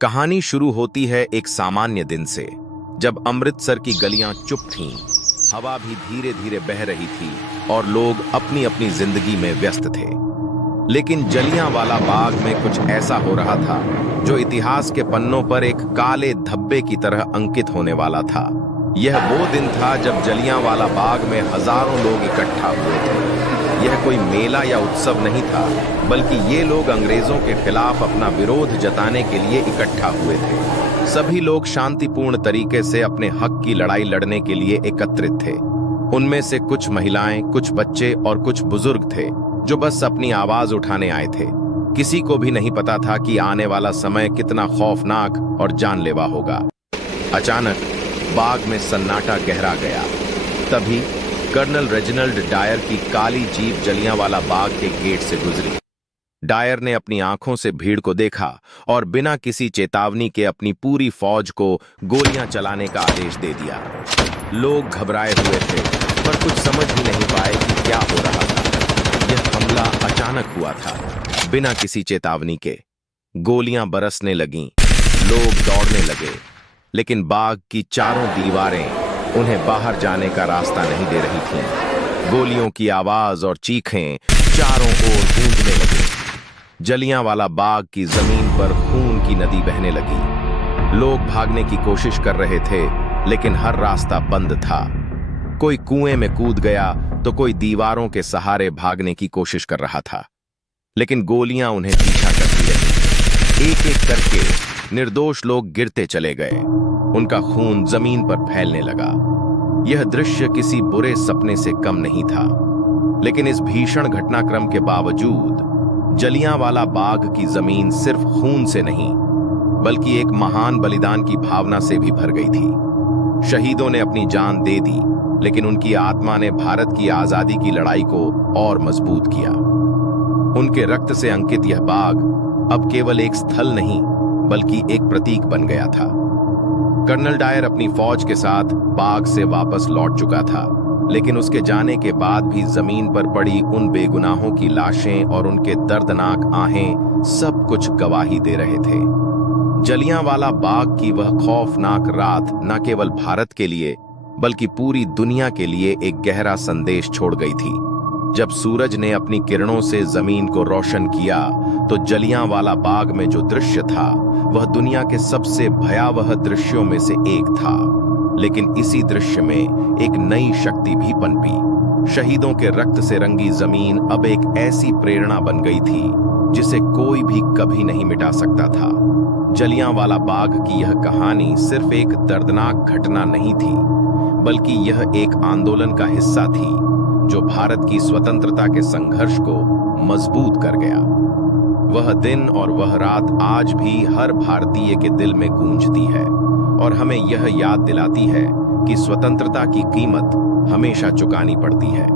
कहानी शुरू होती है एक सामान्य दिन से, जब अमृतसर की गलियां चुप थीं, हवा भी धीरे धीरे बह रही थी और लोग अपनी अपनी जिंदगी में व्यस्त थे। लेकिन जलियांवाला बाग में कुछ ऐसा हो रहा था जो इतिहास के पन्नों पर एक काले धब्बे की तरह अंकित होने वाला था। यह वो दिन था जब जलियांवाला बाग में हजारों लोग इकट्ठा हुए थे। यह कोई मेला या उत्सव नहीं था, बल्कि ये लोग अंग्रेजों के खिलाफ अपना विरोध जताने के लिए इकट्ठा हुए थे। सभी लोग शांतिपूर्ण तरीके से अपने हक की लड़ाई लड़ने के लिए एकत्रित थे। उनमें से कुछ महिलाएं, कुछ बच्चे और कुछ बुजुर्ग थे जो बस अपनी आवाज उठाने आए थे। किसी को भी नहीं पता था कि आने वाला समय कितना खौफनाक और जानलेवा होगा। अचानक बाग में सन्नाटा गहरा गया। तभी कर्नल रेजिनाल्ड डायर की काली जीप जलियांवाला बाग के गेट से गुजरी। डायर ने अपनी आंखों से भीड़ को देखा और बिना किसी चेतावनी के अपनी पूरी फौज को गोलियां चलाने का आदेश दे दिया। लोग घबराए हुए थे, पर कुछ समझ ही नहीं पाए कि क्या हो रहा था। यह हमला अचानक हुआ था, बिना किसी चेतावनी के। गोलियां बरसने लगीं, लोग दौड़ने लगे, लेकिन बाग की चारों दीवारें उन्हें बाहर जाने का रास्ता नहीं दे रही थीं। गोलियों की आवाज और चीखें चारों ओर गूंजने लगी। जलियांवाला बाग की जमीन पर खून की नदी बहने लगी। लोग भागने की कोशिश कर रहे थे, लेकिन हर रास्ता बंद था। कोई कुएं में कूद गया तो कोई दीवारों के सहारे भागने की कोशिश कर रहा था, लेकिन गोलियां उन्हें पीछा करती रहीं। एक एक करके निर्दोष लोग गिरते चले गए। उनका खून जमीन पर फैलने लगा। यह दृश्य किसी बुरे सपने से कम नहीं था, लेकिन इस भीषण घटनाक्रम के बावजूद जलियांवाला बाग की जमीन सिर्फ खून से नहीं, बल्कि एक महान बलिदान की भावना से भी भर गई थी। शहीदों ने अपनी जान दे दी, लेकिन उनकी आत्मा ने भारत की आजादी की लड़ाई को और मजबूत किया। उनके रक्त से अंकित यह बाग अब केवल एक स्थल नहीं, बल्कि एक प्रतीक बन गया था। कर्नल डायर अपनी फौज के साथ बाग से वापस लौट चुका था, लेकिन उसके जाने के बाद भी जमीन पर पड़ी उन बेगुनाहों की लाशें और उनके दर्दनाक आहें सब कुछ गवाही दे रहे थे। जलियांवाला बाग की वह खौफनाक रात न केवल भारत के लिए, बल्कि पूरी दुनिया के लिए एक गहरा संदेश छोड़ गई थी। जब सूरज ने अपनी किरणों से जमीन को रोशन किया, तो जलियांवाला बाग में जो दृश्य था वह दुनिया के सबसे भयावह दृश्यों में से एक था। लेकिन इसी दृश्य में एक नई शक्ति भी पनपी। शहीदों के रक्त से रंगी जमीन अब एक ऐसी प्रेरणा बन गई थी जिसे कोई भी कभी नहीं मिटा सकता था। जलियांवाला बाग की यह कहानी सिर्फ एक दर्दनाक घटना नहीं थी, बल्कि यह एक आंदोलन का हिस्सा थी जो भारत की स्वतंत्रता के संघर्ष को मजबूत कर गया। वह दिन और वह रात आज भी हर भारतीय के दिल में गूंजती है और हमें यह याद दिलाती है कि स्वतंत्रता की कीमत हमेशा चुकानी पड़ती है।